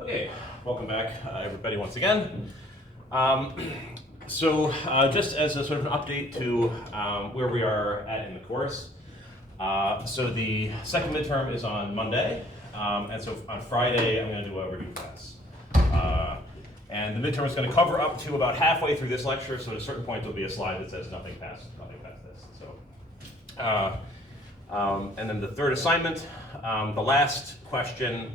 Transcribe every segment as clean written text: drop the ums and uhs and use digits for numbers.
Okay, welcome back, everybody, once again. Just as a sort of an update to where we are at in the course. So the second midterm is on Monday, and so on Friday I'm going to do a review class. And the midterm is going to cover up to about halfway through this lecture, so at a certain point there'll be a slide that says nothing past this. And then the third assignment, the last question,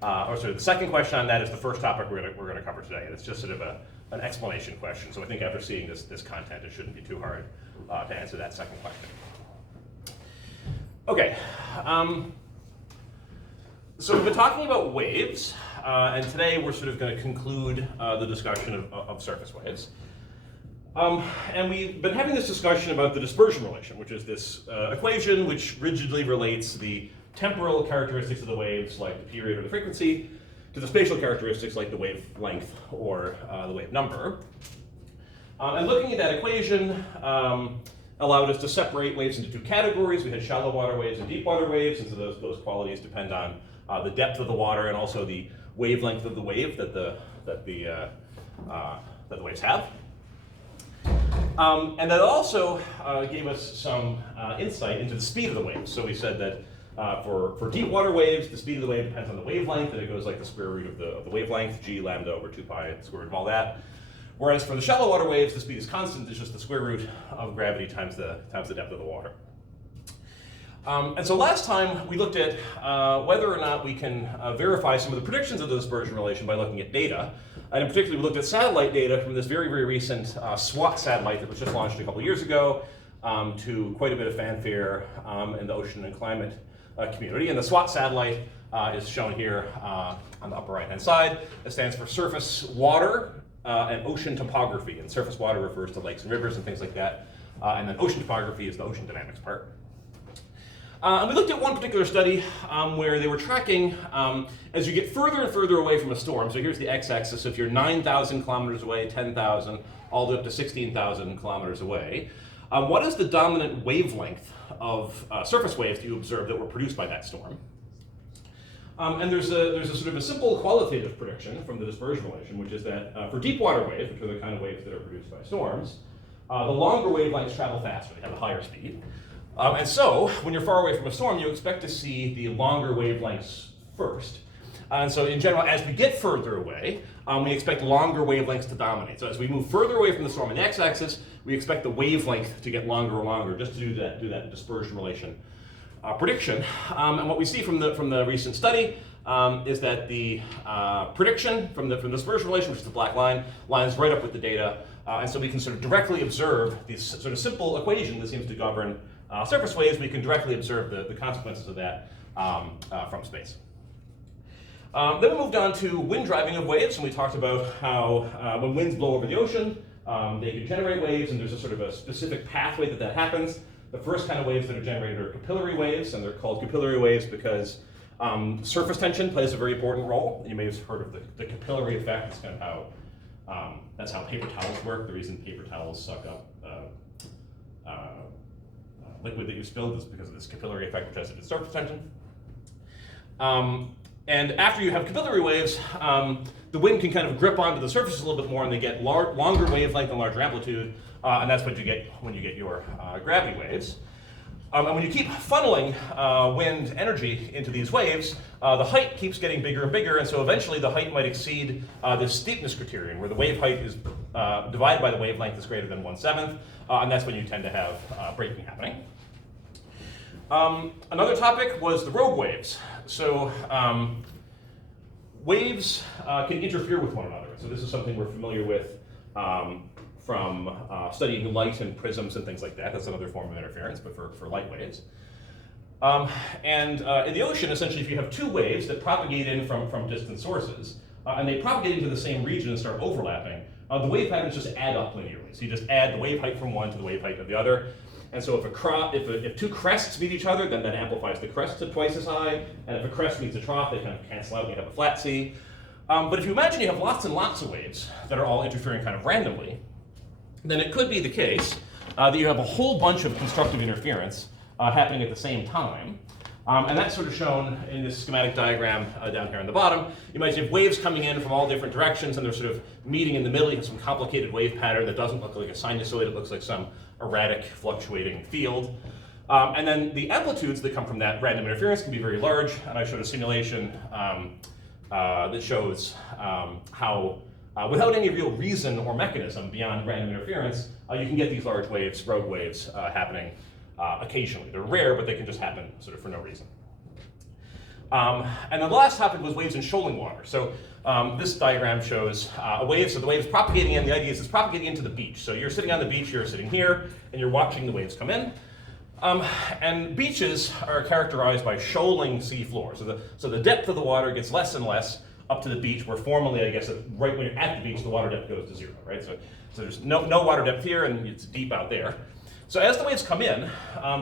the second question on that is the first topic we're going to cover today. And it's just sort of an explanation question. So I think after seeing this content, it shouldn't be too hard to answer that second question. Okay. So we've been talking about waves, and today we're sort of going to conclude the discussion of surface waves. And we've been having this discussion about the dispersion relation, which is this equation which rigidly relates the temporal characteristics of the waves, like the period or the frequency, to the spatial characteristics like the wavelength or the wave number. And looking at that equation allowed us to separate waves into two categories. We had shallow water waves and deep water waves, and so those qualities depend on the depth of the water and also the wavelength of the wave that the waves have. And that also gave us some insight into the speed of the waves. So we said that for deep water waves, the speed of the wave depends on the wavelength, and it goes like the square root of the wavelength, g lambda over 2 pi, the square root of all that. Whereas for the shallow water waves, the speed is constant. It's just the square root of gravity times the depth of the water. And so last time we looked at whether or not we can verify some of the predictions of the dispersion relation by looking at data. And in particular, we looked at satellite data from this very, very recent SWAT satellite that was just launched a couple years ago to quite a bit of fanfare in the ocean and climate community. And the SWAT satellite is shown here on the upper right-hand side. It stands for surface water and ocean topography. And surface water refers to lakes and rivers and things like that. And then ocean topography is the ocean dynamics part. And we looked at one particular study where they were tracking as you get further and further away from a storm. So here's the x-axis. So if you're 9,000 kilometers away, 10,000, all the way up to 16,000 kilometers away, what is the dominant wavelength of surface waves that you observe that were produced by that storm? And there's a sort of a simple qualitative prediction from the dispersion relation, which is that for deep water waves, which are the kind of waves that are produced by storms, the longer wavelengths travel faster. They have a higher speed. And so, when you're far away from a storm, you expect to see the longer wavelengths first. And so, in general, as we get further away, we expect longer wavelengths to dominate. So as we move further away from the storm on the x-axis, we expect the wavelength to get longer and longer, just to do that dispersion relation prediction. And what we see from the recent study is that the prediction from the dispersion relation, which is the black line, lines right up with the data. And so we can sort of directly observe this sort of simple equation that seems to govern surface waves. We can directly observe the consequences of that from space. Then we moved on to wind driving of waves, and we talked about how when winds blow over the ocean, they can generate waves, and there's a sort of a specific pathway that happens. The first kind of waves that are generated are capillary waves, and they're called capillary waves because surface tension plays a very important role. You may have heard of the capillary effect. It's kind of how that's how paper towels work. The reason paper towels suck up liquid that you spilled is because of this capillary effect, which has to do with surface tension. And after you have capillary waves, the wind can kind of grip onto the surface a little bit more, and they get longer wavelength and larger amplitude, and that's what you get when you get your gravity waves. And when you keep funneling wind energy into these waves, the height keeps getting bigger and bigger, and so eventually the height might exceed this steepness criterion, where the wave height is divided by the wavelength is greater than 1/7, and that's when you tend to have breaking happening. Another topic was the rogue waves. So waves can interfere with one another. So this is something we're familiar with from studying light and prisms and things like that. That's another form of interference, but for light waves. In the ocean, essentially, if you have two waves that propagate in from distant sources, and they propagate into the same region and start overlapping, the wave patterns just add up linearly. So you just add the wave height from one to the wave height of the other. And so if two crests meet each other, then that amplifies the crest to twice as high. And if a crest meets a trough, they kind of cancel out and you have a flat sea. But if you imagine you have lots and lots of waves that are all interfering kind of randomly, then it could be the case that you have a whole bunch of constructive interference happening at the same time. And that's sort of shown in this schematic diagram down here on the bottom. You might have waves coming in from all different directions, and they're sort of meeting in the middle. You have some complicated wave pattern that doesn't look like a sinusoid. It looks like some erratic, fluctuating field. And then the amplitudes that come from that random interference can be very large. And I showed a simulation that shows how, without any real reason or mechanism beyond random interference, you can get these large waves, rogue waves, happening occasionally. They're rare, but they can just happen sort of for no reason. And then the last topic was waves in shoaling water. So this diagram shows a wave. So the wave is propagating in. The idea is it's propagating into the beach. So you're sitting on the beach, you're sitting here, and you're watching the waves come in. And beaches are characterized by shoaling sea floor. So the depth of the water gets less and less up to the beach, where formerly, I guess, right when you're at the beach, the water depth goes to 0, right? So there's no water depth here, and it's deep out there. So as the waves come in,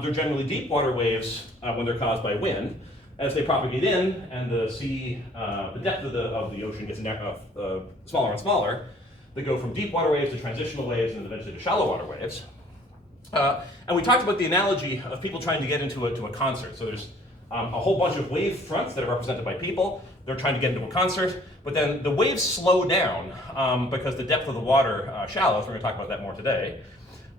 they're generally deep water waves when they're caused by wind. As they propagate in, and the sea, the depth of the ocean gets smaller and smaller, they go from deep water waves to transitional waves, and eventually to shallow water waves. And we talked about the analogy of people trying to get into a concert. So there's a whole bunch of wave fronts that are represented by people. They're trying to get into a concert, but then the waves slow down because the depth of the water shallows. We're going to talk about that more today.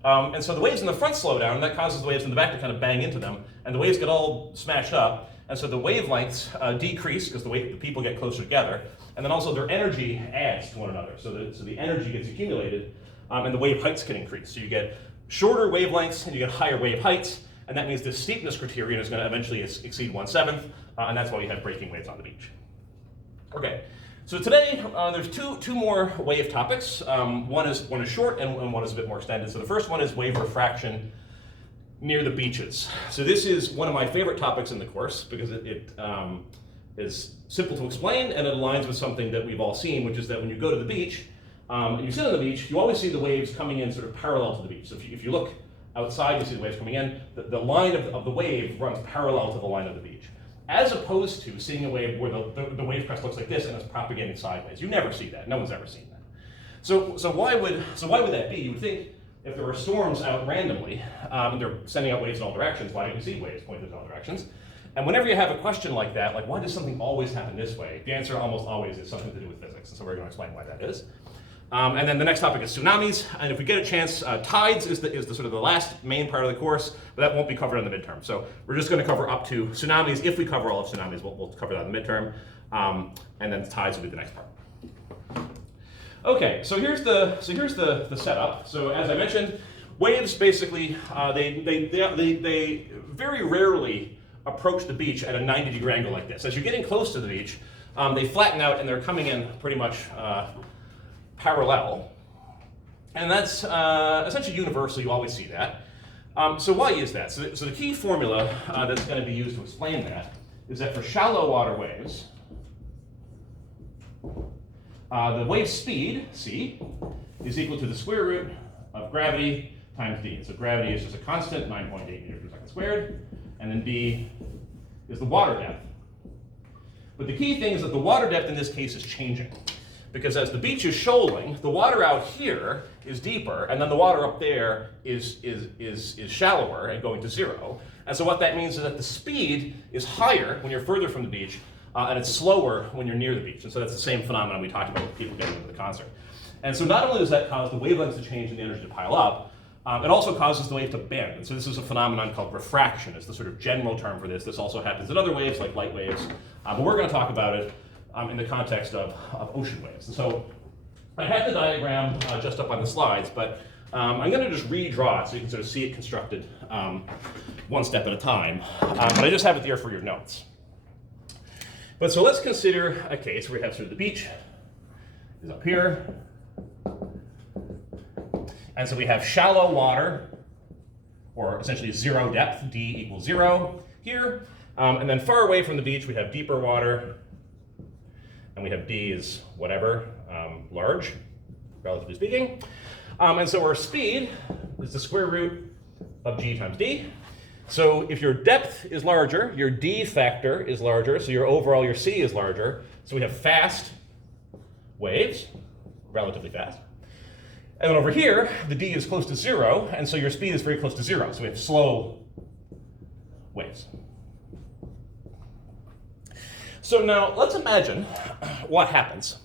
And so the waves in the front slow down, and that causes the waves in the back to kind of bang into them, and the waves get all smashed up. And so the wavelengths decrease because the people get closer together, and then also their energy adds to one another. So the energy gets accumulated, and the wave heights can increase. So you get shorter wavelengths and you get higher wave heights, and that means the steepness criterion is going to eventually exceed 1/7, and that's why we have breaking waves on the beach. Okay, so today there's two more wave topics. One is short and one is a bit more extended. So the first one is wave refraction near the beaches. So this is one of my favorite topics in the course because it is simple to explain, and it aligns with something that we've all seen, which is that when you go to the beach, and you sit on the beach, you always see the waves coming in sort of parallel to the beach. So if you look outside, you see the waves coming in. The line of the wave runs parallel to the line of the beach, as opposed to seeing a wave where the wave crest looks like this and it's propagating sideways. You never see that. No one's ever seen that. So why would that be? You would think if there were storms out randomly, and they're sending out waves in all directions, why don't you see waves pointed in all directions? And whenever you have a question like that, like why does something always happen this way? The answer almost always is something to do with physics, and so we're going to explain why that is. And then the next topic is tsunamis, and if we get a chance, tides is the sort of the last main part of the course, but that won't be covered in the midterm. So we're just going to cover up to tsunamis. If we cover all of tsunamis, we'll cover that in the midterm, and then tides will be the next part. Okay, so here's the setup. So as I mentioned, waves basically they very rarely approach the beach at a 90-degree angle like this. As you're getting close to the beach, they flatten out and they're coming in pretty much parallel, and that's essentially universal. You always see that. So why is that? So the key formula that's going to be used to explain that is that for shallow water waves, the wave speed, c, is equal to the square root of gravity times d. So gravity is just a constant, 9.8 meters per second squared, and then d is the water depth. But the key thing is that the water depth in this case is changing, because as the beach is shoaling, the water out here is deeper, and then the water up there is shallower and going to 0. And so what that means is that the speed is higher when you're further from the beach, and it's slower when you're near the beach. And so that's the same phenomenon we talked about with people getting into the concert. And so not only does that cause the wavelengths to change and the energy to pile up, it also causes the wave to bend. And so this is a phenomenon called refraction. It's the sort of general term for this. This also happens in other waves like light waves, but we're going to talk about it in the context of ocean waves. And so I have the diagram just up on the slides, but I'm going to just redraw it so you can sort of see it constructed one step at a time. But I just have it there for your notes. But so let's consider a case where we have sort of the beach is up here. And so we have shallow water, or essentially 0 depth, d equals 0 here. And then far away from the beach, we have deeper water, and we have d is whatever, large, relatively speaking. And so our speed is the square root of g times d. So if your depth is larger, your d factor is larger, so your c is larger. So we have fast waves, relatively fast. And then over here, the d is close to 0, and so your speed is very close to 0. So we have slow waves. So now let's imagine what happens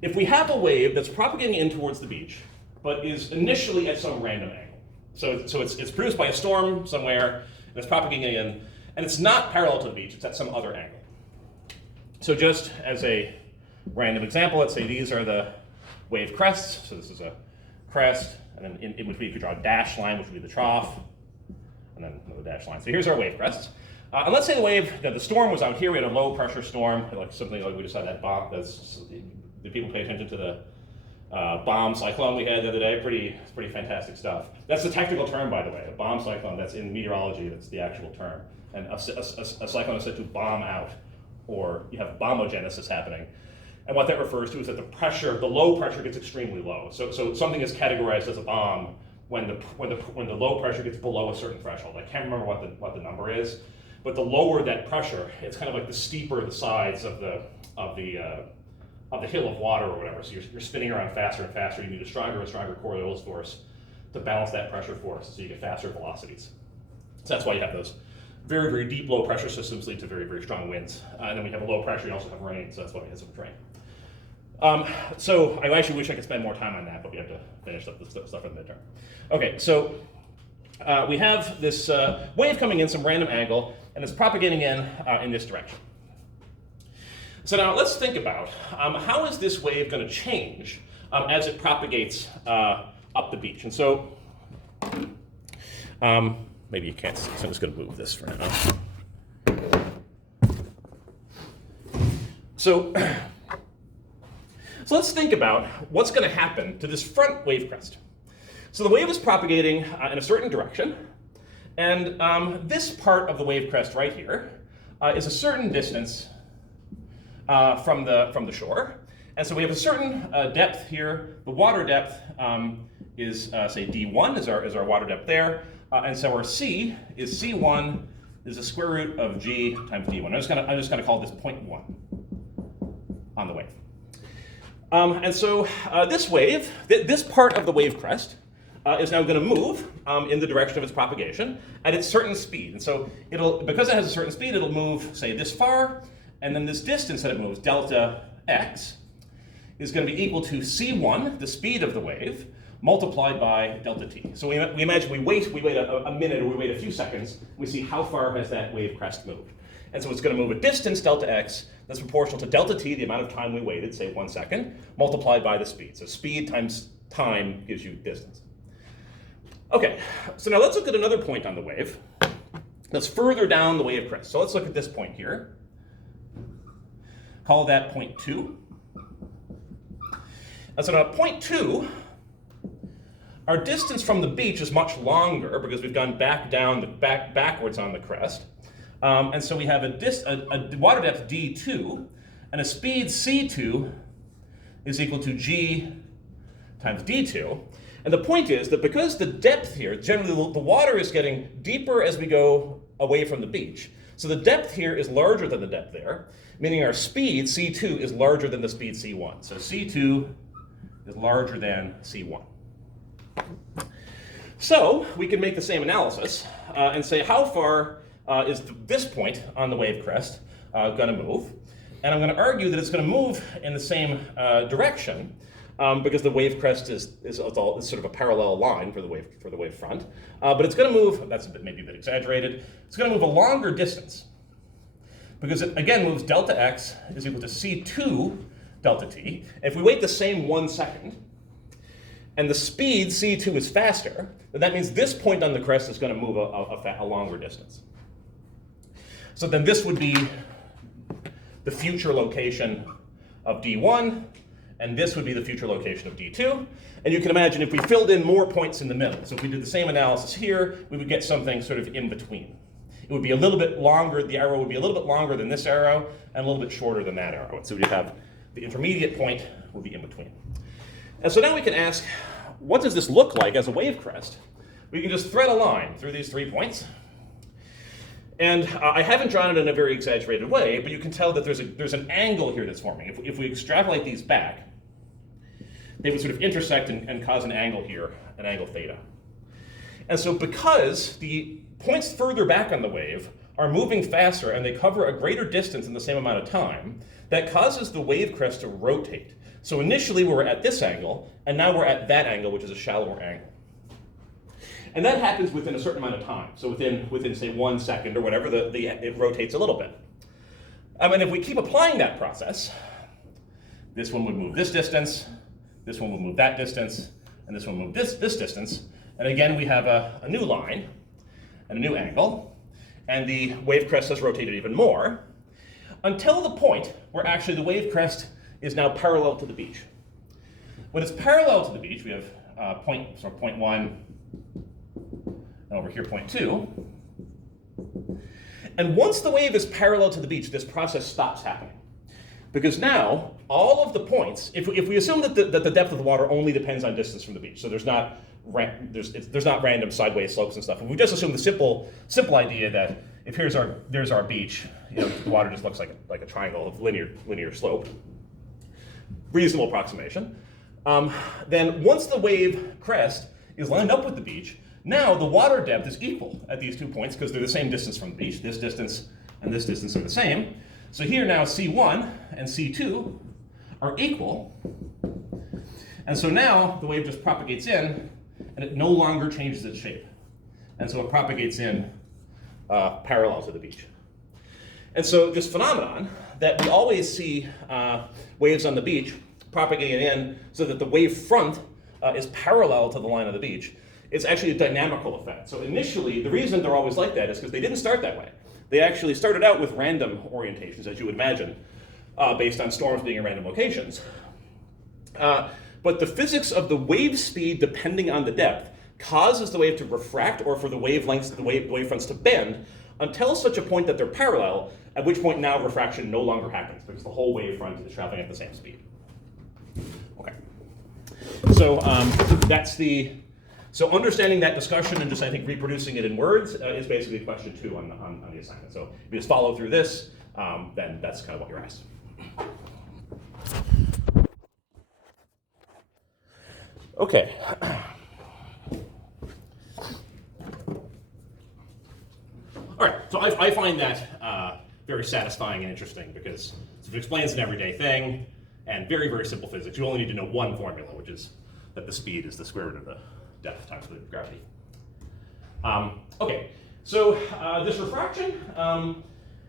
if we have a wave that's propagating in towards the beach, but is initially at some random angle. So it's produced by a storm somewhere, and it's propagating in, and it's not parallel to the beach, it's at some other angle. So just as a random example, let's say these are the wave crests. So this is a crest, and then in between you could draw a dashed line, which would be the trough, and then another dashed line. So here's our wave crests. And let's say the storm was out here. We had a low pressure storm, like something like we just had that bomb. Did people pay attention to the bomb cyclone we had the other day? Pretty fantastic stuff. That's the technical term, by the way. A bomb cyclone, that's in meteorology, that's the actual term. And a cyclone is said to bomb out, or you have bombogenesis happening. And what that refers to is that the low pressure gets extremely low. So something is categorized as a bomb when the low pressure gets below a certain threshold. I can't remember what the number is, but the lower that pressure, it's kind of like the steeper the sides of the hill of water or whatever. So you're spinning around faster and faster. You need a stronger and stronger Coriolis force to balance that pressure force, so you get faster velocities. So that's why you have those very, very deep low pressure systems lead to very, very strong winds. And then we have a low pressure, you also have rain, so that's why we have so much rain. So I actually wish I could spend more time on that, but we have to finish up the stuff in the midterm. Okay, so we have this wave coming in some random angle, and it's propagating in this direction. So now let's think about how is this wave going to change as it propagates up the beach. And so maybe you can't see, so I'm just going to move this for now. So let's think about what's going to happen to this front wave crest. So the wave is propagating in a certain direction, and this part of the wave crest right here is a certain distance from the shore. And so we have a certain depth here. The water depth is, say, D1 is our water depth there. And so our C is C1 is the square root of G times D1. I'm just gonna call this 0.1 on the wave. And so this wave, this part of the wave crest is now going to move in the direction of its propagation at its certain speed. And so because it has a certain speed, it'll move, say, this far, and then this distance that it moves, delta x, is going to be equal to c1, the speed of the wave, multiplied by delta t. So we imagine we wait a minute, or we wait a few seconds, we see how far has that wave crest moved. And so it's going to move a distance, delta x, that's proportional to delta t, the amount of time we waited, say 1 second, multiplied by the speed. So speed times time gives you distance. Okay, so now let's look at another point on the wave that's further down the wave crest. So let's look at this point here. Call that point 2. And so now at point 2, our distance from the beach is much longer because we've gone backwards on the crest. And so we have a water depth D2 and a speed C2 is equal to G times D2. And the point is that because the depth here, generally the water is getting deeper as we go away from the beach. So the depth here is larger than the depth there, meaning our speed, C2, is larger than the speed C1. So C2 is larger than C1. So we can make the same analysis and say how far is this point on the wave crest going to move. And I'm going to argue that it's going to move in the same direction because the wave crest is sort of a parallel line for the wave front. But it's going to move, that's maybe a bit exaggerated, it's going to move a longer distance because it again moves delta x is equal to C2 delta t. If we wait the same 1 second, and the speed C2 is faster, then that means this point on the crest is going to move a longer distance. So then this would be the future location of D1, and this would be the future location of D2. And you can imagine if we filled in more points in the middle, so if we did the same analysis here, we would get something sort of in between. It would be a little bit longer, the arrow would be a little bit longer than this arrow, and a little bit shorter than that arrow. So we'd have the intermediate point would be in between. And so now we can ask, what does this look like as a wave crest? We can just thread a line through these 3 points. And I haven't drawn it in a very exaggerated way, but you can tell that there's an angle here that's forming. If we extrapolate these back, they would sort of intersect and cause an angle here, an angle theta. And so because the points further back on the wave are moving faster and they cover a greater distance in the same amount of time, that causes the wave crest to rotate. So initially we were at this angle, and now we're at that angle, which is a shallower angle. And that happens within a certain amount of time. So within say 1 second or whatever, it rotates a little bit. And if we keep applying that process, this one would move this distance, this one would move that distance, and this one would move this distance. And again, we have a new line and a new angle, and the wave crest has rotated even more, until the point where actually the wave crest is now parallel to the beach. When it's parallel to the beach, we have point 1, and over here point 2. And once the wave is parallel to the beach, this process stops happening. Because now, all of the points, if we assume that the depth of the water only depends on distance from the beach, so there's not random sideways slopes and stuff. If we just assume the simple idea that if there's our beach, the water just looks like a triangle of linear slope, reasonable approximation. Then once the wave crest is lined up with the beach, now the water depth is equal at these 2 points because they're the same distance from the beach. This distance and this distance are the same. So here now C1 and C2 are equal. And so now the wave just propagates in, and it no longer changes its shape. And so it propagates in parallel to the beach. And so this phenomenon that we always see waves on the beach propagating in so that the wave front is parallel to the line of the beach, it's actually a dynamical effect. So initially, the reason they're always like that is because they didn't start that way. They actually started out with random orientations, as you would imagine, based on storms being in random locations. But the physics of the wave speed depending on the depth causes the wave to refract, or for the wavelengths, the wave fronts to bend, until such a point that they're parallel, at which point now refraction no longer happens, because the whole wave front is traveling at the same speed. Okay. So so understanding that discussion and just, I think, reproducing it in words is basically question 2 on the assignment. So if you just follow through this, then that's kind of what you're asked. Okay. All right, so I find that very satisfying and interesting because it explains an everyday thing and very, very simple physics. You only need to know one formula, which is that the speed is the square root of the depth times the gravity. Okay, so this refraction,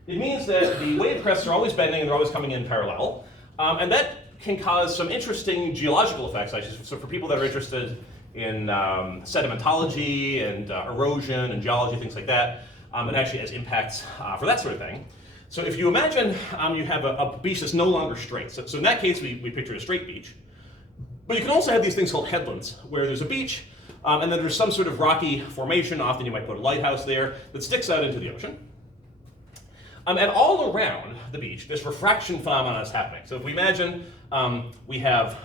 it means that the wave crests are always bending and they're always coming in parallel. And that can cause some interesting geological effects. So for people that are interested in sedimentology and erosion and geology, things like that, it actually has impacts for that sort of thing. So if you imagine you have a beach that's no longer straight. So in that case, we picture a straight beach. But you can also have these things called headlands, where there's a beach, and then there's some sort of rocky formation. Often you might put a lighthouse there that sticks out into the ocean. And all around the beach, this refraction phenomenon is happening. So if we imagine we have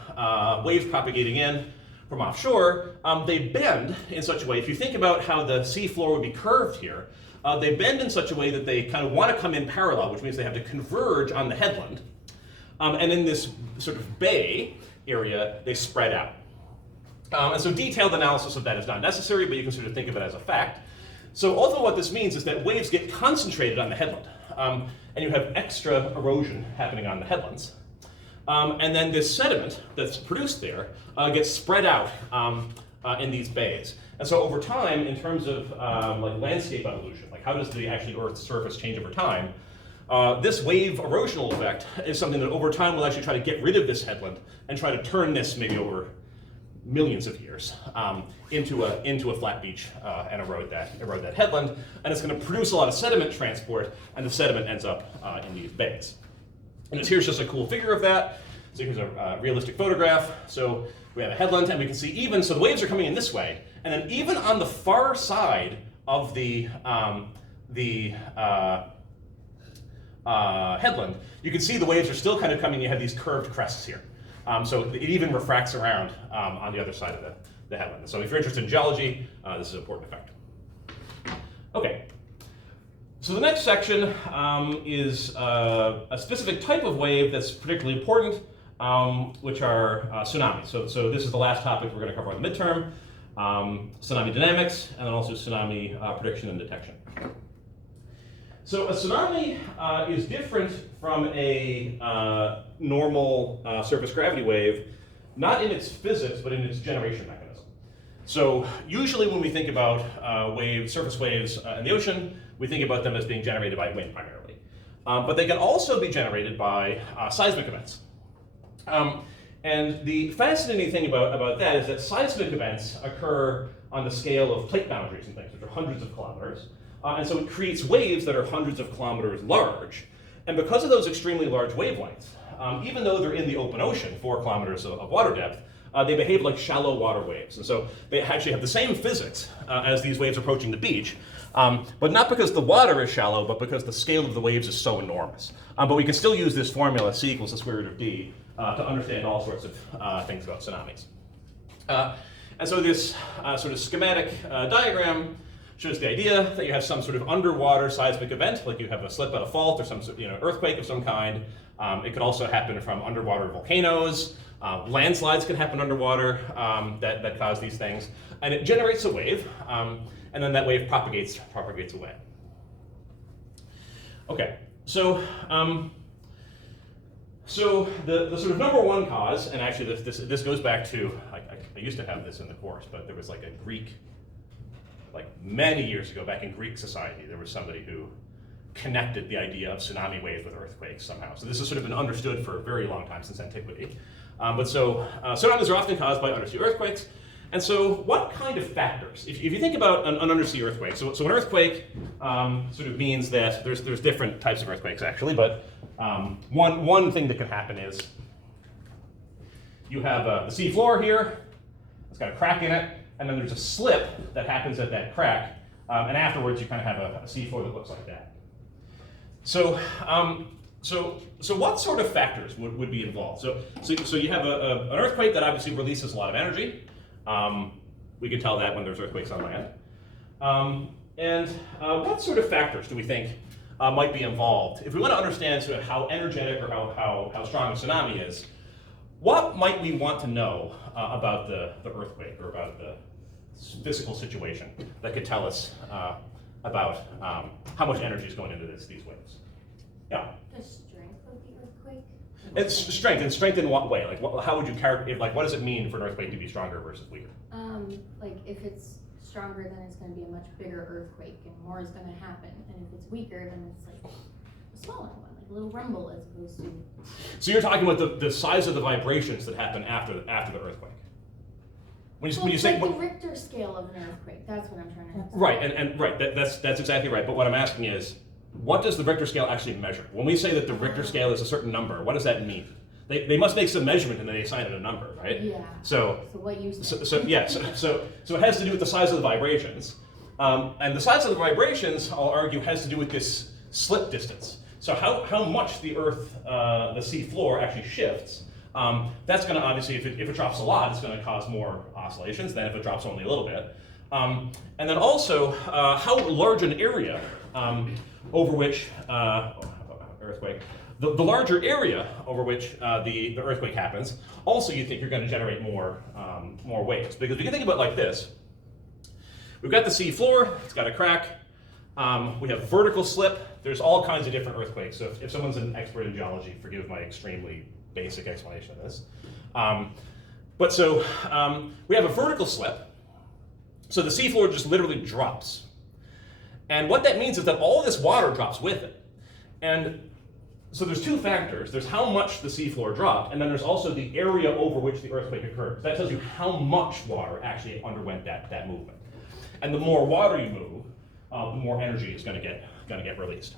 waves propagating in from offshore, they bend in such a way, if you think about how the seafloor would be curved here, they bend in such a way that they kind of want to come in parallel, which means they have to converge on the headland. And in this sort of bay area, they spread out. And so detailed analysis of that is not necessary, but you can sort of think of it as a fact. So ultimately what this means is that waves get concentrated on the headland, and you have extra erosion happening on the headlands. And then this sediment that's produced there gets spread out in these bays. And so over time, in terms of like landscape evolution, like how does the actually Earth's surface change over time, this wave erosional effect is something that over time will actually try to get rid of this headland and try to turn this maybe over millions of years into a flat beach and erode that headland, and it's going to produce a lot of sediment transport, and the sediment ends up in these bays. And here's just a cool figure of that. So here's a realistic photograph. So we have a headland, and we can see even, so the waves are coming in this way, and then even on the far side of the headland, you can see the waves are still kind of coming. You have these curved crests here. So it even refracts around on the other side of the headland. So if you're interested in geology, this is an important effect. Okay. So the next section is a specific type of wave that's particularly important, which are tsunamis. So this is the last topic we're going to cover on the midterm, tsunami dynamics, and then also tsunami prediction and detection. So a tsunami is different from a normal surface gravity wave, not in its physics, but in its generation mechanism. So usually when we think about surface waves in the ocean, we think about them as being generated by wind primarily. But they can also be generated by seismic events. And the fascinating thing about that is that seismic events occur on the scale of plate boundaries and things, which are hundreds of kilometers. And so it creates waves that are hundreds of kilometers large. And because of those extremely large wavelengths, even though they're in the open ocean, 4 kilometers of water depth, they behave like shallow water waves. And so they actually have the same physics as these waves approaching the beach, but not because the water is shallow, but because the scale of the waves is so enormous. But we can still use this formula, c equals the square root of d, to understand all sorts of things about tsunamis. And so this sort of schematic diagram shows the idea that you have some sort of underwater seismic event, like you have a slip at a fault or some earthquake of some kind. It could also happen from underwater volcanoes. Landslides can happen underwater that cause these things. And it generates a wave, and then that wave propagates away. Okay, so the sort of number one cause, and actually this goes back to, I used to have this in the course, but there was like a Greek, like many years ago, back in Greek society, there was somebody who connected the idea of tsunami waves with earthquakes somehow. So this has sort of been understood for a very long time, since antiquity. Tsunamis are often caused by undersea earthquakes. And so what kind of factors, if you think about an undersea earthquake, so an earthquake sort of means that there's different types of earthquakes actually, but one thing that can happen is you have the sea floor here, it's got a crack in it, and then there's a slip that happens at that crack, and afterwards you kind of have a sea floor that looks like that. So what sort of factors would be involved? So you have an earthquake that obviously releases a lot of energy. We can tell that when there's earthquakes on land. And what sort of factors do we think might be involved? If we want to understand sort of how energetic or how strong a tsunami is, what might we want to know about the earthquake or about the physical situation that could tell us about how much energy is going into these waves? Yeah. The strength of the earthquake? It's strength, and strength in what way? Like, how would you characterize? Like, what does it mean for an earthquake to be stronger versus weaker? Like if it's stronger, then it's going to be a much bigger earthquake, and more is going to happen. And if it's weaker, then it's like a smaller one, like a little rumble, as opposed to. So you're talking about the size of the vibrations that happen after the earthquake. When you say like the Richter scale of an earthquake, that's what I'm trying to understand. Right, and right, that's exactly right. But what I'm asking is, what does the Richter scale actually measure? When we say that the Richter scale is a certain number, what does that mean? They must make some measurement and then they assign it a number, right? Yeah. So what you said. So it has to do with the size of the vibrations, and the size of the vibrations, I'll argue, has to do with this slip distance. So how much the Earth, the sea floor actually shifts. That's going to obviously, if it drops a lot, it's going to cause more oscillations than if it drops only a little bit. And then also how large an area over which earthquake. The larger area over which the earthquake happens, also you think you're going to generate more waves. Because we can think about it like this. We've got the sea floor, it's got a crack. We have vertical slip. There's all kinds of different earthquakes. So if someone's an expert in geology, forgive my extremely basic explanation of this. We have a vertical slip. So the seafloor just literally drops. And what that means is that all this water drops with it. And so there's two factors. There's how much the seafloor dropped, and then there's also the area over which the earthquake occurred. That tells you how much water actually underwent that movement. And the more water you move, the more energy is going to get released.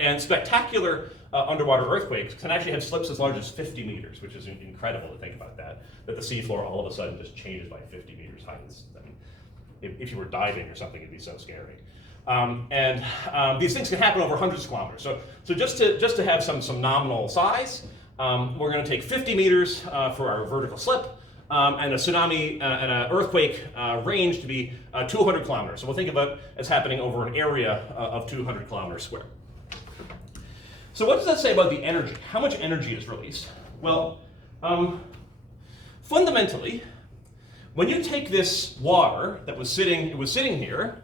And spectacular underwater earthquakes can actually have slips as large as 50 meters, which is incredible to think about that the seafloor all of a sudden just changes by 50 meters high. I mean, if you were diving or something, it'd be so scary. These things can happen over hundreds of kilometers. So just to have some nominal size, we're going to take 50 meters for our vertical slip, and a tsunami and an earthquake range to be 200 kilometers. So we'll think about it as happening over an area of 200 kilometers square. So what does that say about the energy? How much energy is released? Well, fundamentally, when you take this water that was sitting here,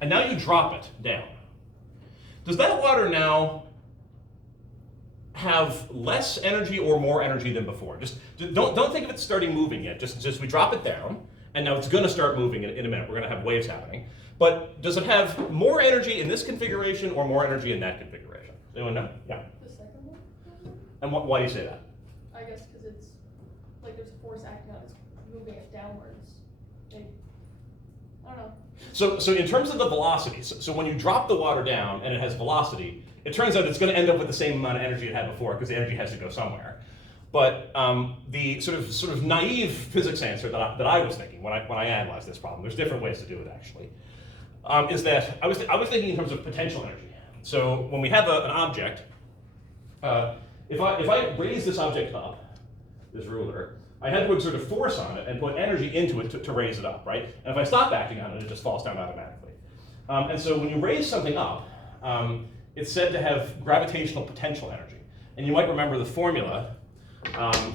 and now you drop it down, does that water now have less energy or more energy than before? Just don't think of it starting moving yet. Just we drop it down, and now it's going to start moving in a minute. We're going to have waves happening. But does it have more energy in this configuration or more energy in that configuration? Anyone know? Yeah. The second one? And why do you say that? I guess because it's like there's a force acting on it, it's moving it downwards. I don't know. So in terms of the velocity, so when you drop the water down and it has velocity, it turns out it's going to end up with the same amount of energy it had before because the energy has to go somewhere. But the sort of naive physics answer that I was thinking when I analyzed this problem, there's different ways to do it actually, is that I was thinking in terms of potential energy. So when we have an object, if I raise this object up, this ruler, I had to put sort of force on it and put energy into it to raise it up, right? And if I stop acting on it, it just falls down automatically. And so when you raise something up, it's said to have gravitational potential energy. And you might remember the formula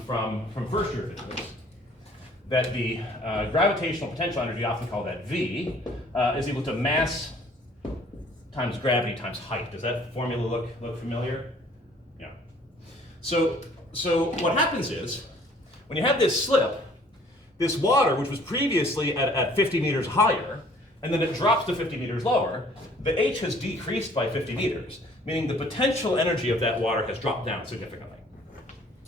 from first year physics, that the gravitational potential energy, often called that V, is equal to mass times gravity times height. Does that formula look familiar? Yeah. So what happens is, when you have this slip, this water, which was previously at 50 meters higher, and then it drops to 50 meters lower, the H has decreased by 50 meters, meaning the potential energy of that water has dropped down significantly.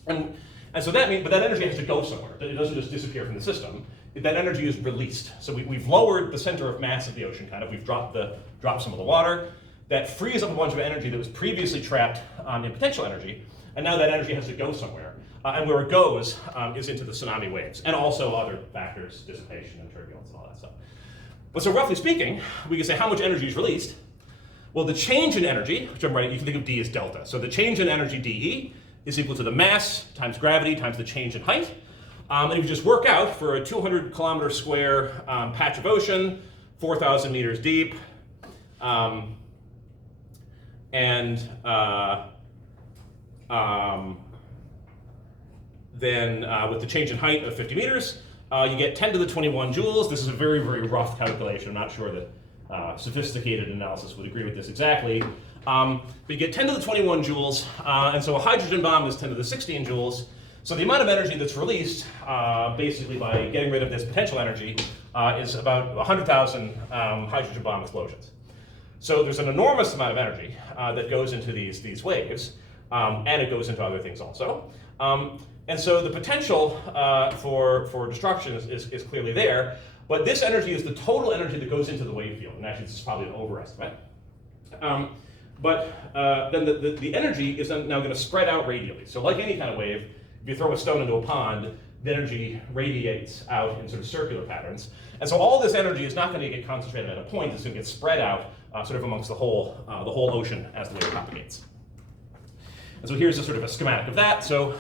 And so that means, but that energy has to go somewhere. It doesn't just disappear from the system. That energy is released. So we've lowered the center of mass of the ocean, kind of. We've dropped some of the water. That frees up a bunch of energy that was previously trapped in potential energy, and now that energy has to go somewhere. And where it goes is into the tsunami waves, and also other factors, dissipation and turbulence and all that stuff. But so roughly speaking, we can say how much energy is released. Well, the change in energy, which I'm writing, you can think of D as delta. So the change in energy, dE, is equal to the mass times gravity times the change in height. And if you just work out for a 200 kilometer square patch with 4,000 meters deep, then with the change in height of 50 meters, you get 10 to the 21 joules. This is a very, very rough calculation. I'm not sure that sophisticated analysis would agree with this exactly. But you get 10 to the 21 joules, and so a hydrogen bomb is 10 to the 16 joules. So the amount of energy that's released, basically by getting rid of this potential energy, is about 100,000 hydrogen bomb explosions. So there's an enormous amount of energy that goes into these waves, and it goes into other things also. And so the potential for destruction is clearly there, but this energy is the total energy that goes into the wave field, and actually this is probably an overestimate. But then the energy is now going to spread out radially. So like any kind of wave, if you throw a stone into a pond, the energy radiates out in sort of circular patterns. And so all this energy is not going to get concentrated at a point, it's going to get spread out sort of amongst the whole ocean as the wave propagates. And so here's a sort of a schematic of that. So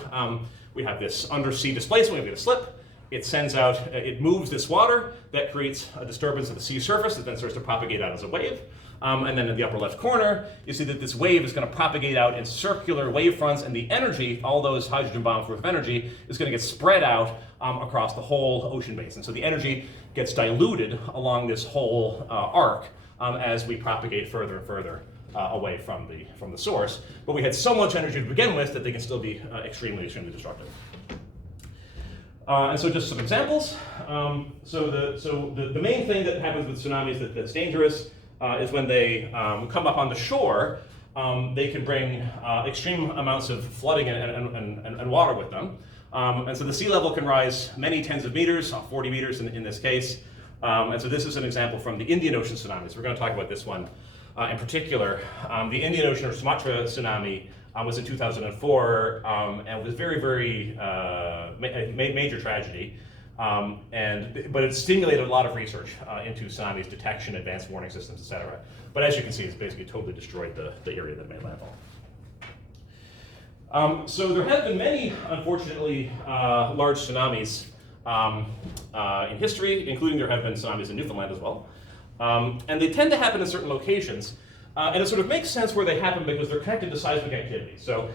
we have this undersea displacement, we have a slip. It sends out, it moves this water, that creates a disturbance of the sea surface that then starts to propagate out as a wave. And then in the upper left corner, you see that this wave is going to propagate out in circular wave fronts, and the energy, all those hydrogen bombs worth of energy, is going to get spread out across the whole ocean basin. So the energy gets diluted along this whole arc as we propagate further and further away from the source. But we had so much energy to begin with that they can still be extremely, extremely destructive. And so just some examples. So the main thing that happens with tsunamis that's dangerous is when they come up on the shore, they can bring extreme amounts of flooding and water with them. And so the sea level can rise many tens of meters, 40 meters in this case. And so this is an example from the Indian Ocean tsunamis. We're going to talk about this one in particular. The Indian Ocean or Sumatra tsunami was in 2004, and it was very, very major tragedy. But it stimulated a lot of research into tsunamis detection, advanced warning systems, etc. But as you can see, it's basically totally destroyed the area that made landfall. So there have been many, unfortunately, large tsunamis in history, including there have been tsunamis in Newfoundland as well. And they tend to happen in certain locations. And it sort of makes sense where they happen because they're connected to seismic activity. So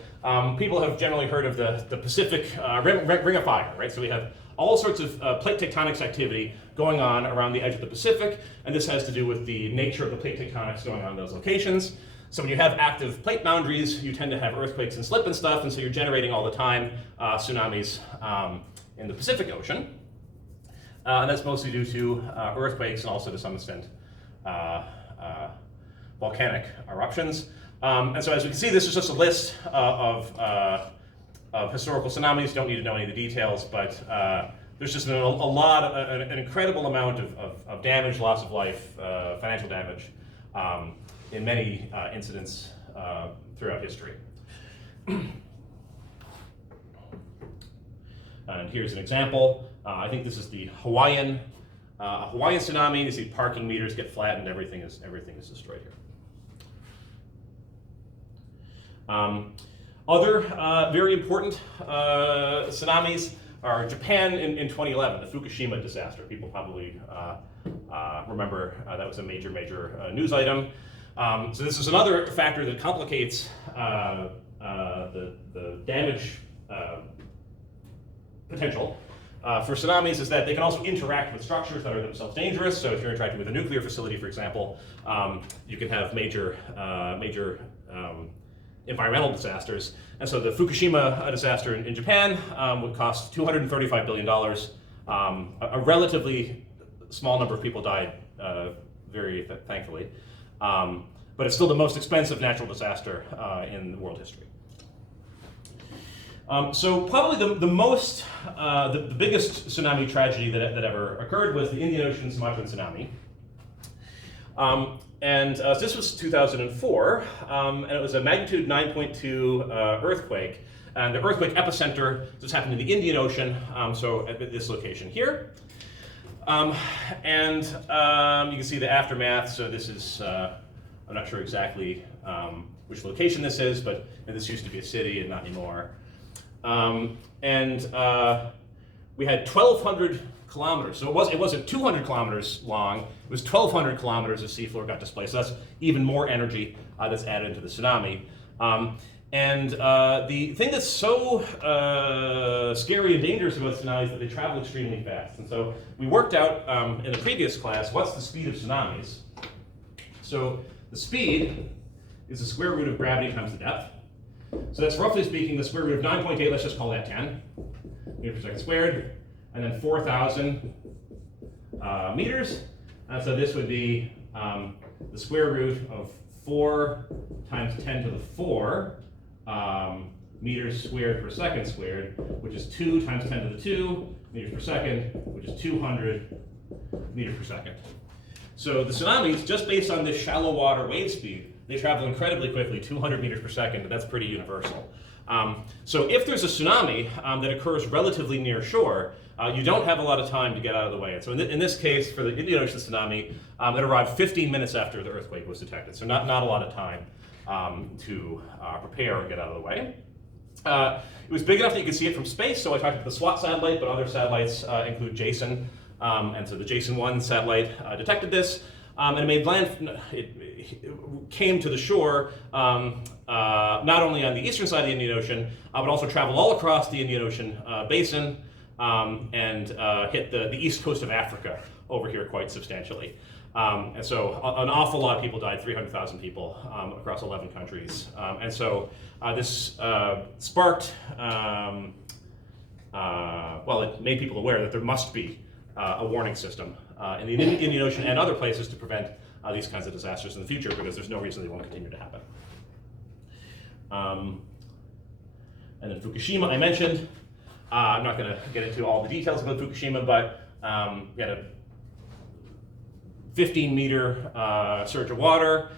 people have generally heard of the Pacific Ring of Fire, right? So we have all sorts of plate tectonics activity going on around the edge of the Pacific, and this has to do with the nature of the plate tectonics going on in those locations. So when you have active plate boundaries, you tend to have earthquakes and slip and stuff, and so you're generating all the time tsunamis in the Pacific Ocean. And that's mostly due to earthquakes and also to some extent volcanic eruptions. And so as we can see, this is just a list of historical tsunamis. You don't need to know any of the details, but there's just an incredible amount of damage, loss of life, financial damage in many incidents throughout history. And here's an example. I think this is the Hawaiian tsunami. You see parking meters get flattened. Everything is destroyed here. Other very important tsunamis are Japan in 2011, the Fukushima disaster. People probably remember that was a major news item. So this is another factor that complicates the damage potential for tsunamis, is that they can also interact with structures that are themselves dangerous. So if you're interacting with a nuclear facility, for example, you can have major environmental disasters. And so the Fukushima disaster in Japan would cost $235 billion. A relatively small number of people died, very thankfully. But it's still the most expensive natural disaster in world history. So probably the biggest tsunami tragedy that ever occurred was the Indian Ocean Sumatran tsunami. This was 2004, and it was a magnitude 9.2 earthquake. And the earthquake epicenter just happened in the Indian Ocean, so at this location here. You can see the aftermath. So this is, I'm not sure exactly which location this is, but this used to be a city and not anymore. We had 1,200 kilometers. So it wasn't 200 kilometers long. It was 1,200 kilometers of seafloor got displaced. So that's even more energy that's added into the tsunami. The thing that's so scary and dangerous about tsunamis is that they travel extremely fast. And so we worked out in the previous class what's the speed of tsunamis. So the speed is the square root of gravity times the depth. So that's roughly speaking the square root of 9.8, let's just call that 10 meters per second squared, and then 4,000 meters. And so this would be the square root of 4 times 10 to the 4 meters squared per second squared, which is 2 times 10 to the 2 meters per second, which is 200 meters per second. So the tsunamis, just based on this shallow water wave speed, they travel incredibly quickly, 200 meters per second, but that's pretty universal. So if there's a tsunami that occurs relatively near shore, you don't have a lot of time to get out of the way. And so in this case, for the Indian Ocean tsunami, it arrived 15 minutes after the earthquake was detected. So not a lot of time to prepare and get out of the way. It was big enough that you could see it from space, so I talked about the SWAT satellite, but other satellites include JASON. And so the JASON-1 satellite detected this, and it made it came to the shore not only on the eastern side of the Indian Ocean, but also traveled all across the Indian Ocean basin and hit the east coast of Africa over here quite substantially. And so an awful lot of people died, 300,000 people across 11 countries. And so this sparked, it made people aware that there must be a warning system in the Indian Ocean and other places to prevent these kinds of disasters in the future, because there's no reason they won't continue to happen. And then Fukushima, I mentioned. I'm not going to get into all the details about Fukushima, but we had a 15-meter surge of water.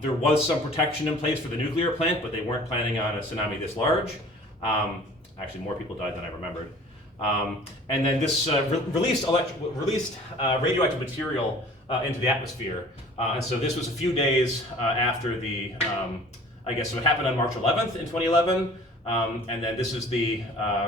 There was some protection in place for the nuclear plant, but they weren't planning on a tsunami this large. Actually, more people died than I remembered. And then this released radioactive material into the atmosphere. And so this was a few days after the, so it happened on March 11th in 2011. And then this is the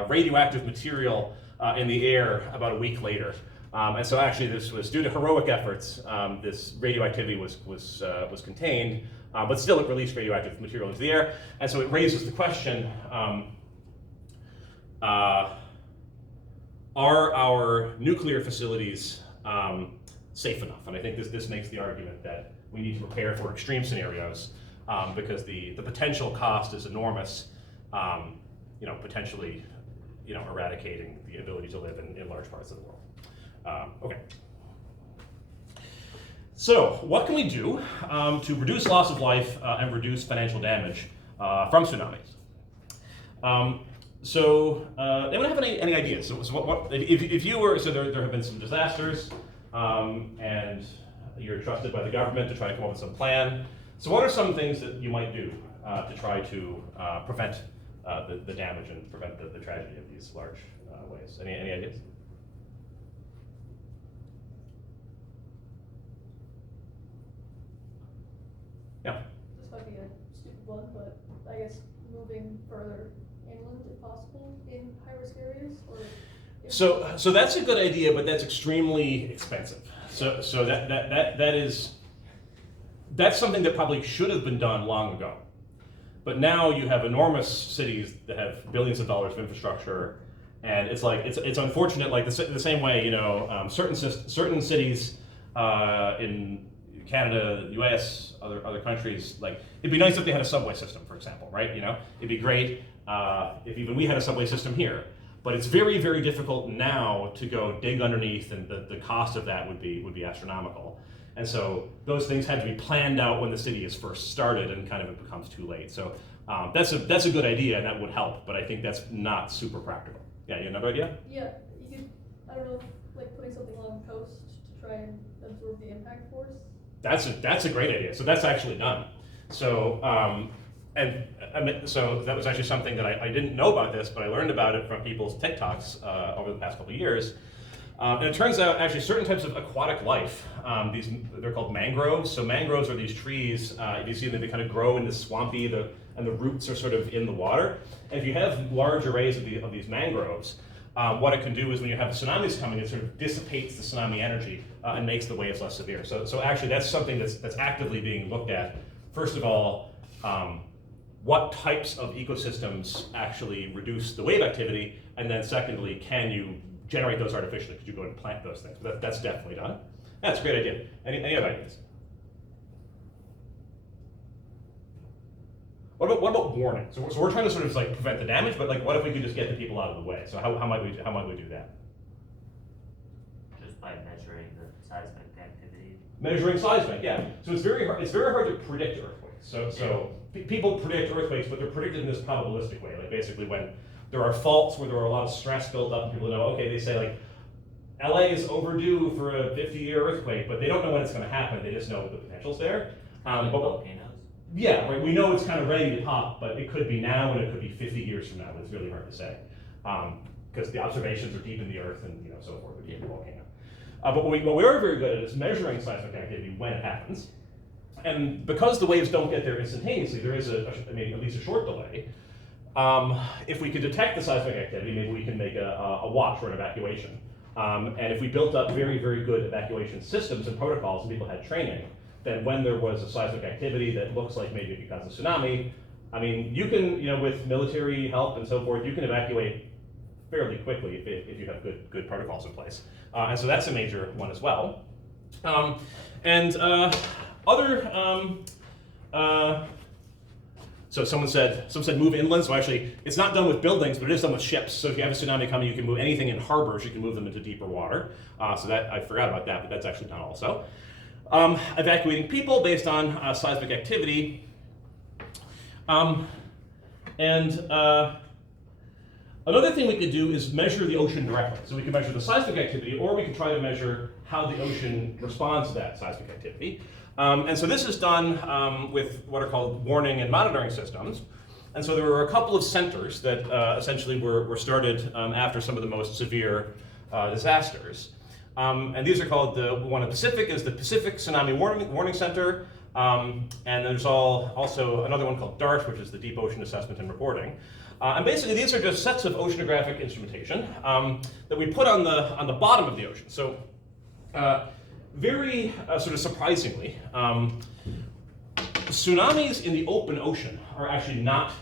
radioactive material in the air about a week later. And so actually this was due to heroic efforts. This radioactivity was contained, but still it released radioactive material into the air. And so it raises the question, are our nuclear facilities safe enough? And I think this makes the argument that we need to prepare for extreme scenarios because the potential cost is enormous, potentially, eradicating the ability to live in large parts of the world. Okay. So what can we do to reduce loss of life and reduce financial damage from tsunamis? Anyone have any ideas? So what if you were, so there have been some disasters, and you're trusted by the government to try to come up with some plan. So what are some things that you might do to try to prevent the damage and prevent the tragedy of these large waves? Any ideas? Yeah. This might be a stupid one, but I guess moving further inland if possible in high-risk areas, or. So that's a good idea, but that's extremely expensive. So that's something that probably should have been done long ago. But now you have enormous cities that have billions of dollars of infrastructure, and it's unfortunate. Like the same way, certain cities in Canada, the U.S., other countries, like it'd be nice if they had a subway system, for example, right? It'd be great if even we had a subway system here. But it's very, very difficult now to go dig underneath, and the cost of that would be astronomical. And so those things had to be planned out when the city is first started, and kind of it becomes too late. So that's a good idea, and that would help, but I think that's not super practical. Yeah, you have another idea? Yeah, you could, I don't know, like putting something along the coast to try and absorb the impact force. That's a great idea. So that's actually done. So so that was actually something that I didn't know about this, but I learned about it from people's TikToks over the past couple of years. And it turns out actually certain types of aquatic life, they're called mangroves. So mangroves are these trees, if you see them, they kind of grow in the swampy, and the roots are sort of in the water. And if you have large arrays of these mangroves, what it can do is when you have tsunamis coming, it sort of dissipates the tsunami energy and makes the waves less severe. So actually that's something that's actively being looked at. First of all, what types of ecosystems actually reduce the wave activity? And then secondly, can you generate those artificially? Could you go and plant those things? But that's definitely done. That's a great idea. Any other ideas? What about warning? So we're trying to sort of like prevent the damage, but like what if we could just get the people out of the way? So how might we do that? Just by measuring the seismic activity. Measuring seismic, yeah. So it's very hard to predict earthquakes. So people predict earthquakes, but they're predicted in this probabilistic way. Like basically when there are faults where there are a lot of stress built up, and people know, okay, they say like, LA is overdue for a 50-year earthquake, but they don't know when it's going to happen. They just know the potential's there. But volcanoes. Yeah, right. We know it's kind of ready to pop, but it could be now and it could be 50 years from now. But it's really hard to say because the observations are deep in the earth and so forth. It could be a volcano. But what we are very good at is measuring seismic activity when it happens. And because the waves don't get there instantaneously, there is maybe at least a short delay. If we could detect the seismic activity, maybe we can make a watch or an evacuation. And if we built up very, very good evacuation systems and protocols and people had training, then when there was a seismic activity that looks like maybe it could cause a tsunami, I mean, you can, with military help and so forth, you can evacuate fairly quickly if you have good protocols in place. And so that's a major one as well. So someone said move inland. So actually, it's not done with buildings, but it is done with ships. So if you have a tsunami coming, you can move anything in harbors. You can move them into deeper water. So that I forgot about that, but that's actually done also. Evacuating people based on seismic activity. Another thing we could do is measure the ocean directly. So we can measure the seismic activity, or we can try to measure how the ocean responds to that seismic activity. And so this is done with what are called warning and monitoring systems. And so there were a couple of centers that essentially were started after some of the most severe disasters. And these are called, the one in the Pacific is the Pacific Tsunami Warning Center. And there's also another one called DART, which is the Deep Ocean Assessment and Reporting. And basically these are just sets of oceanographic instrumentation that we put on the bottom of the ocean. So very sort of surprisingly, tsunamis in the open ocean are actually not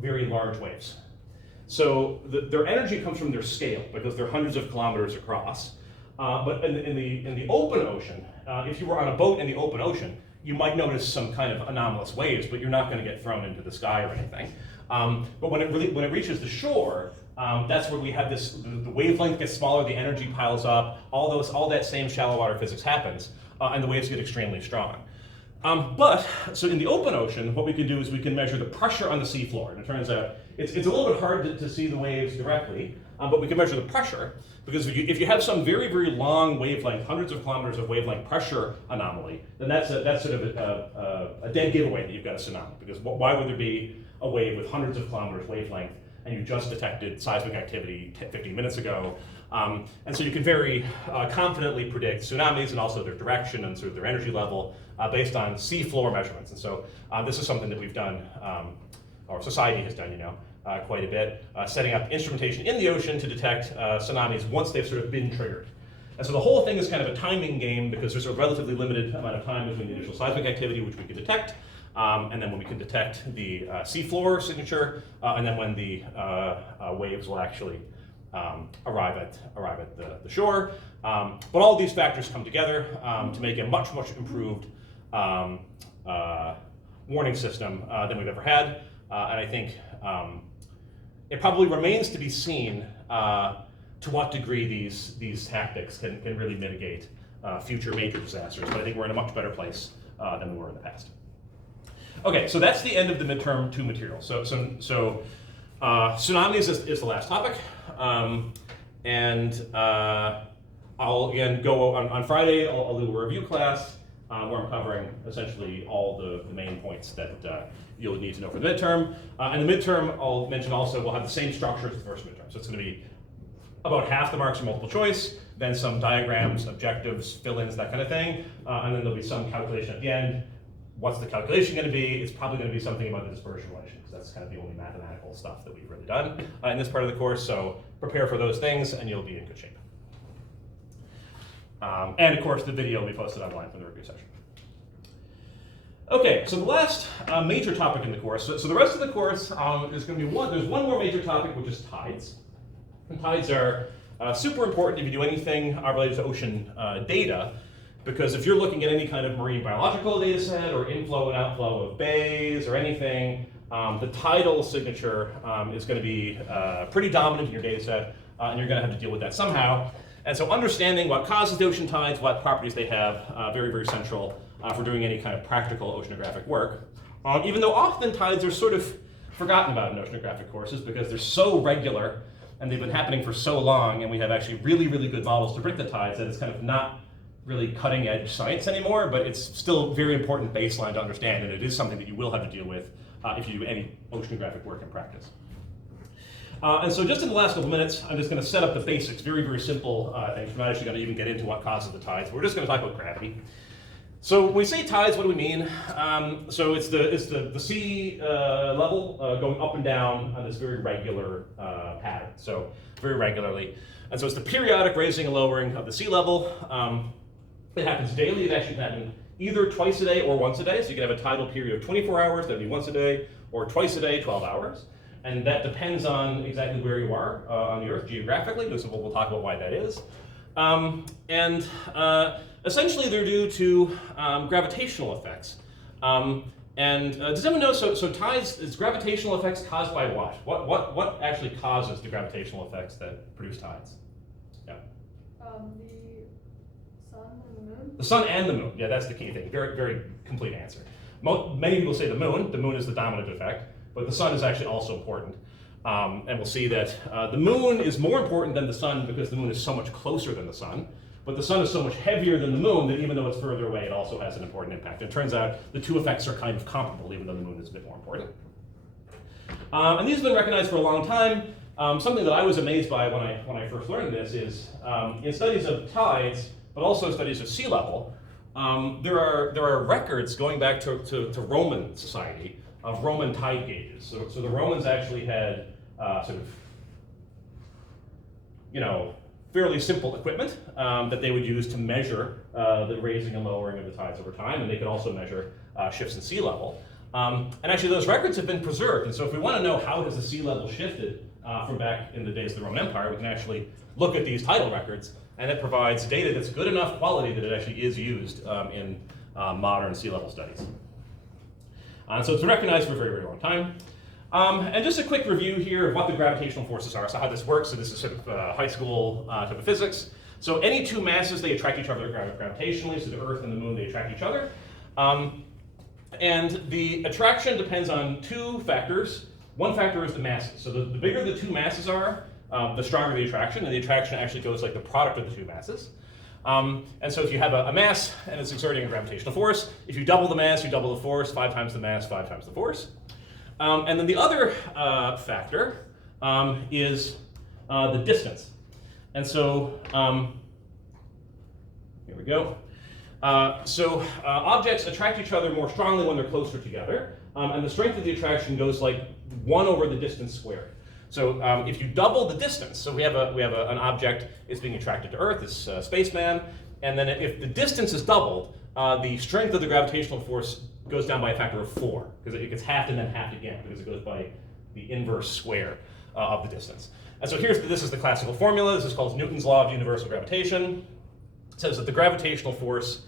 very large waves. So their energy comes from their scale because they're hundreds of kilometers across. But in the open ocean, if you were on a boat in the open ocean, you might notice some kind of anomalous waves, but you're not going to get thrown into the sky or anything. But when it reaches the shore, that's where we have this, the wavelength gets smaller, the energy piles up, all that same shallow water physics happens, and the waves get extremely strong. So in the open ocean, what we can do is we can measure the pressure on the seafloor. And it turns out it's a little bit hard to see the waves directly, but we can measure the pressure, because if you have some very, very long wavelength, hundreds of kilometers of wavelength pressure anomaly, then that's sort of a dead giveaway that you've got a tsunami. Because why would there be a wave with hundreds of kilometers wavelength and you just detected seismic activity 15 minutes ago? And so you can very confidently predict tsunamis and also their direction and sort of their energy level based on seafloor measurements. And so this is something that we've done, or society has done, quite a bit, setting up instrumentation in the ocean to detect tsunamis once they've sort of been triggered. And so the whole thing is kind of a timing game, because there's a relatively limited amount of time between the initial seismic activity, which we can detect, and then when we can detect the seafloor signature, and then when the waves will actually arrive at the shore. But all of these factors come together to make a much, much improved warning system than we've ever had. And I think it probably remains to be seen to what degree these tactics can really mitigate future major disasters. But I think we're in a much better place than we were in the past. Okay, so that's the end of the midterm 2 material. So tsunamis is the last topic. I'll again go on Friday, I'll do a review class where I'm covering essentially all the main points that you'll need to know for the midterm. And the midterm, I'll mention also, will have the same structure as the first midterm. So it's going to be about half the marks are multiple choice, then some diagrams, objectives, fill-ins, that kind of thing. And then there'll be some calculation at the end. What's the calculation going to be? It's probably going to be something about the dispersion relation, because that's kind of the only mathematical stuff that we've really done in this part of the course. So prepare for those things and you'll be in good shape. And of course, the video will be posted online from the review session. Okay, so the last major topic in the course, so the rest of the course is going to be there's one more major topic, which is tides. And tides are super important if you do anything related to ocean data, because if you're looking at any kind of marine biological data set or inflow and outflow of bays or anything, the tidal signature is going to be pretty dominant in your data set, and you're going to have to deal with that somehow. And so understanding what causes the ocean tides, what properties they have, very, very central for doing any kind of practical oceanographic work. Even though often tides are sort of forgotten about in oceanographic courses because they're so regular and they've been happening for so long, and we have actually really, really good models to predict the tides, that it's kind of not really cutting edge science anymore, but it's still a very important baseline to understand, and it is something that you will have to deal with if you do any oceanographic work in practice. And so just in the last couple minutes, I'm just going to set up the basics, very, very simple things. We're not actually going to even get into what causes the tides. We're just going to talk about gravity. So when we say tides, what do we mean? So it's the sea level going up and down on this very regular pattern, so very regularly. And so it's the periodic raising and lowering of the sea level. It happens daily. It actually can happen either twice a day or once a day. So you can have a tidal period of 24 hours, that'd be once a day, or twice a day, 12 hours. And that depends on exactly where you are on the Earth geographically, so we'll talk about why that is. Essentially they're due to gravitational effects. Does anyone know, so tides, is gravitational effects caused by what? What actually causes the gravitational effects that produce tides? Yeah. The sun and the moon? The sun and the moon, yeah, that's the key thing. Very, very complete answer. Many people say the moon is the dominant effect, but the sun is actually also important. And we'll see that the moon is more important than the sun because the moon is so much closer than the sun. But the sun is so much heavier than the moon that even though it's further away, it also has an important impact. It turns out the two effects are kind of comparable, even though the moon is a bit more important. And these have been recognized for a long time. Something that I was amazed by when I first learned this is in studies of tides, but also studies of sea level, there are records going back to Roman society of Roman tide gauges. So the Romans actually had sort of, fairly simple equipment that they would use to measure the raising and lowering of the tides over time, and they could also measure shifts in sea level. And actually those records have been preserved, and so if we want to know how has the sea level shifted from back in the days of the Roman Empire, we can actually look at these tidal records, and it provides data that's good enough quality that it actually is used in modern sea level studies. So it's been recognized for a very, very long time. And just a quick review here of what the gravitational forces are, so how this works. So this is sort of high school type of physics. So any two masses, they attract each other gravitationally, so the Earth and the Moon, they attract each other. And the attraction depends on two factors. One factor is the masses. So the bigger the two masses are, the stronger the attraction, and the attraction actually goes like the product of the two masses. And so if you have a mass and it's exerting a gravitational force, if you double the mass, you double the force, 5 times the mass, 5 times the force. And then the other factor is the distance. And so, here we go. Objects attract each other more strongly when they're closer together, and the strength of the attraction goes like 1 over the distance squared. So if you double the distance, so we have an object is being attracted to Earth, this spaceman, and then if the distance is doubled, the strength of the gravitational force goes down by a factor of 4, because it gets halved and then halved again, because it goes by the inverse square of the distance. And so this is the classical formula. This is called Newton's law of universal gravitation. It says that the gravitational force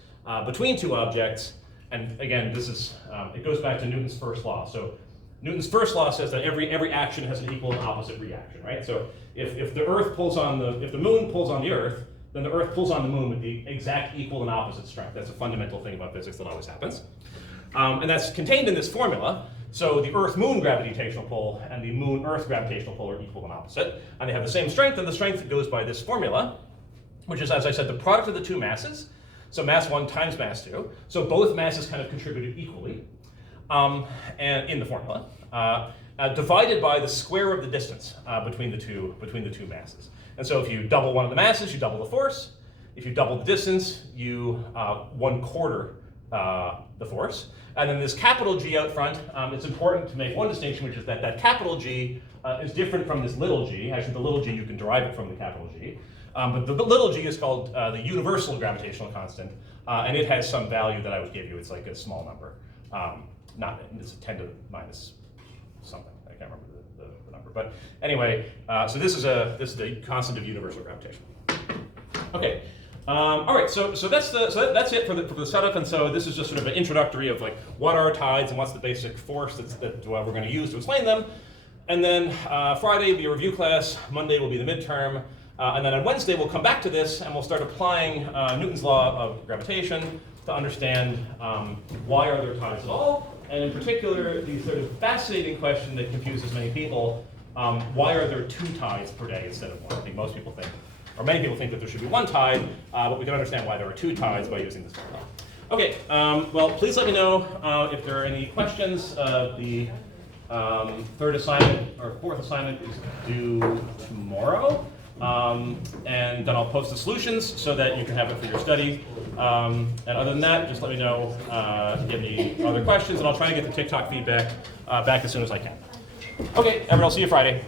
between two objects, and again, this is it goes back to Newton's first law. So Newton's first law says that every action has an equal and opposite reaction, right? So if the Earth pulls on if the Moon pulls on the Earth, then the Earth pulls on the Moon with the exact equal and opposite strength. That's a fundamental thing about physics that always happens, and that's contained in this formula. So the Earth-Moon gravitational pull and the Moon-Earth gravitational pull are equal and opposite, and they have the same strength, and the strength goes by this formula, which is, as I said, the product of the two masses. So mass 1 times mass 2. So both masses kind of contributed equally, and in the formula, divided by the square of the distance between the two masses. And so if you double one of the masses, you double the force. If you double the distance, you 1/4 the force. And then this capital G out front, it's important to make one distinction, which is that capital G is different from this little g. Actually, the little g, you can derive it from the capital G. But the little g is called the universal gravitational constant, and it has some value that I would give you. It's like a small number. It's 10 to the minus something. I can't remember the number. But anyway, so this is the constant of universal gravitation. Okay. All right. So that's it for the setup. And so this is just sort of an introductory of like what are tides and what's the basic force that we're going to use to explain them. And then Friday will be a review class. Monday will be the midterm. And then on Wednesday, we'll come back to this and we'll start applying Newton's law of gravitation to understand why are there tides at all, and in particular, the sort of fascinating question that confuses many people, why are there 2 tides per day instead of 1? I think most people think, or many people think that there should be 1 tide, but we can understand why there are 2 tides by using this formula. Okay, well, please let me know if there are any questions. The 3rd assignment, or 4th assignment is due tomorrow. And then I'll post the solutions so that you can have it for your study. And other than that, just let me know if you have any other questions, and I'll try to get the TikTok feedback back as soon as I can. Okay, everyone, I'll see you Friday.